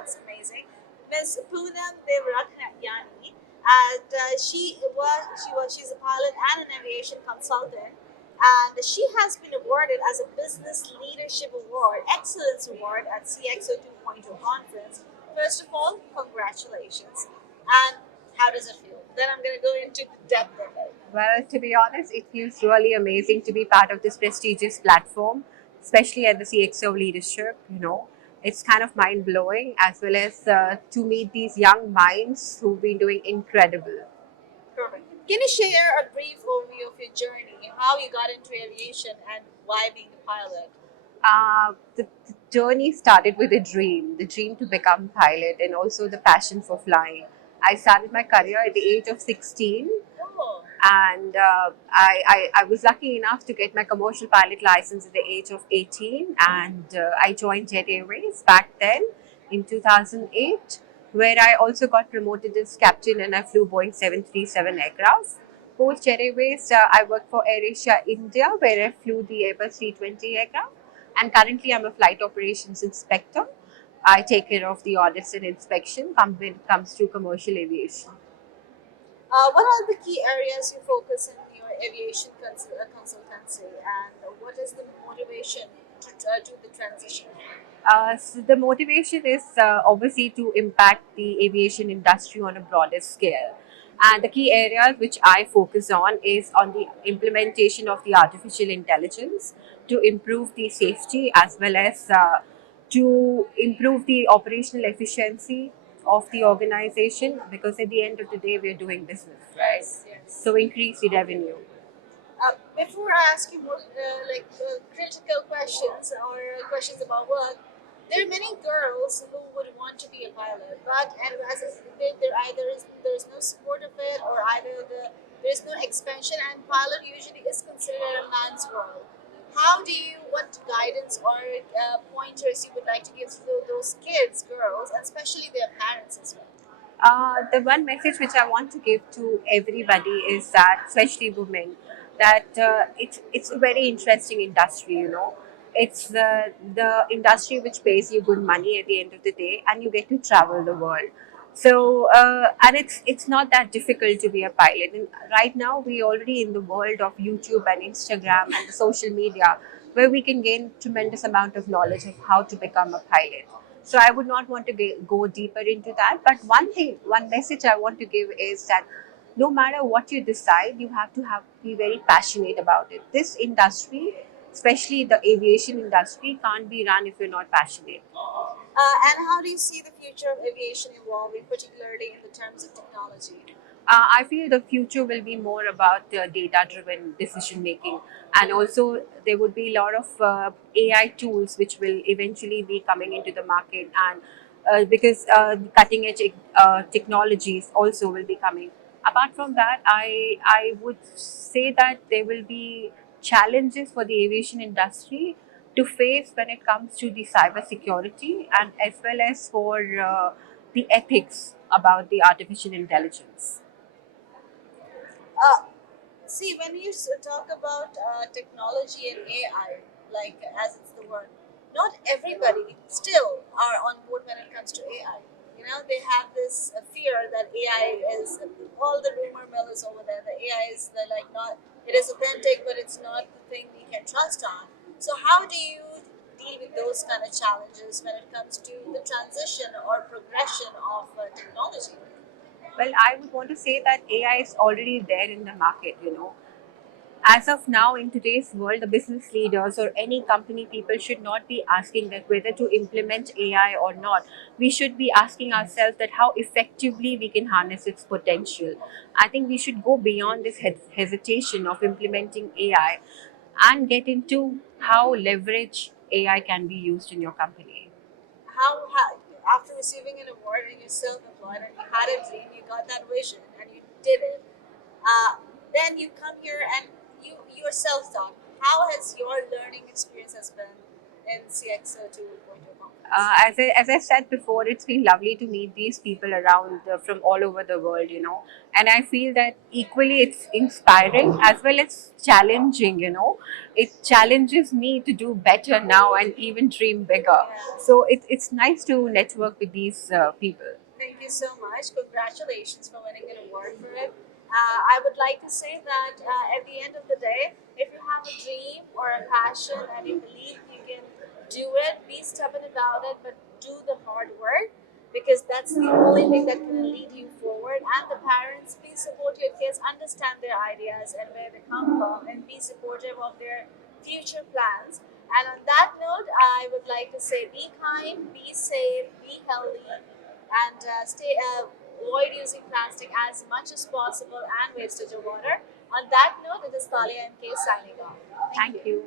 That's amazing. Miss Poonam Devrakhyani, and she's a pilot and an aviation consultant, and she has been awarded as a Business Leadership Award, Excellence Award at CXO 2.0 conference. First of all, congratulations. And how does it feel? Then I'm going to go into the depth of it. Well, to be honest, it feels really amazing to be part of this prestigious platform, especially at the CXO leadership. It's kind of mind blowing, as well as to meet these young minds who've been doing incredible. Perfect. Can you share a brief overview of your journey, how you got into aviation, and why being a pilot? The journey started with a dream, the dream to become a pilot, and also the passion for flying. I started my career at the age of 16, Oh, and I was lucky enough to get my commercial pilot license at the age of 18, and I joined Jet Airways back then in 2008, where I also got promoted as captain and I flew Boeing 737 aircraft. Post Jet Airways, I worked for AirAsia India, where I flew the Airbus 320 aircraft, and currently I'm a flight operations inspector. I take care of the audits and inspection when it comes to commercial aviation. what are the key areas you focus in your aviation consultancy, and what is the motivation to do the transition? So the motivation is obviously to impact the aviation industry on a broader scale. And the key areas which I focus on is on the implementation of the artificial intelligence to improve the safety as well as to improve the operational efficiency of the organization, because at the end of the day we're doing business, right? Yes, yes. So increase the revenue. Before I ask you more critical questions or questions about work, there are many girls who would want to be a pilot, but and as I said, there either is there's no support of it, or either there's no expansion, and pilot usually is considered a man's role. How do you what guidance or pointers you would like to give to those kids, girls, and especially their parents as well? The one message which I want to give to everybody is that, especially women, that it's a very interesting industry. It's the industry which pays you good money at the end of the day, and you get to travel the world. So and it's not that difficult to be a pilot. And right now, we already in the world of YouTube and Instagram and the social media, where we can gain tremendous amount of knowledge of how to become a pilot. So I would not want to go deeper into that. But one message I want to give is that no matter what you decide, you have to be very passionate about it. This industry, especially the aviation industry, can't be run if you're not passionate. And how do you see the future of aviation evolving, particularly in the terms of technology? I feel the future will be more about data driven decision making, and also there would be a lot of AI tools which will eventually be coming into the market, and because cutting edge technologies also will be coming. Apart from that, I would say that there will be challenges for the aviation industry to face when it comes to the cyber security, and as well as for the ethics about the artificial intelligence. Uh, See, when you talk about technology and AI, like as it's the word, not everybody still are on board when it comes to AI. They have this fear that AI is all the rumor mill is over there. The AI is like not it is authentic, but it's not the thing we can trust on. So, how do you deal with those kind of challenges when it comes to the transition or progression of technology? Well, I would want to say that AI is already there in the market. As of now, in today's world, the business leaders or any company people should not be asking that whether to implement AI or not. We should be asking ourselves that how effectively we can harness its potential. I think we should go beyond this hesitation of implementing AI and get into how leverage AI can be used in your company. After receiving an award and you're self-employed and you had a dream, you got that vision and you did it, uh, then you come here and you are self-taught. How has your learning experience has been in CXO 2.0 conference? As I said before, it's been lovely to meet these people around from all over the world, and I feel that equally it's inspiring as well as challenging, It challenges me to do better now and even dream bigger. Yes. So it's nice to network with these people. Thank you so much. Congratulations for winning an award for it. I would like to say that at the end of the day, if you have a dream or a passion and you believe you can do it, be stubborn about it, but do the hard work because that's the only thing that can lead you forward. And the parents, please support your kids, understand their ideas and where they come from, and be supportive of their future plans. And on that note, I would like to say be kind, be safe, be healthy, and stay avoid using plastic as much as possible and wastage of water. On that note, it is Talia MK signing off. Thank Thank you. you.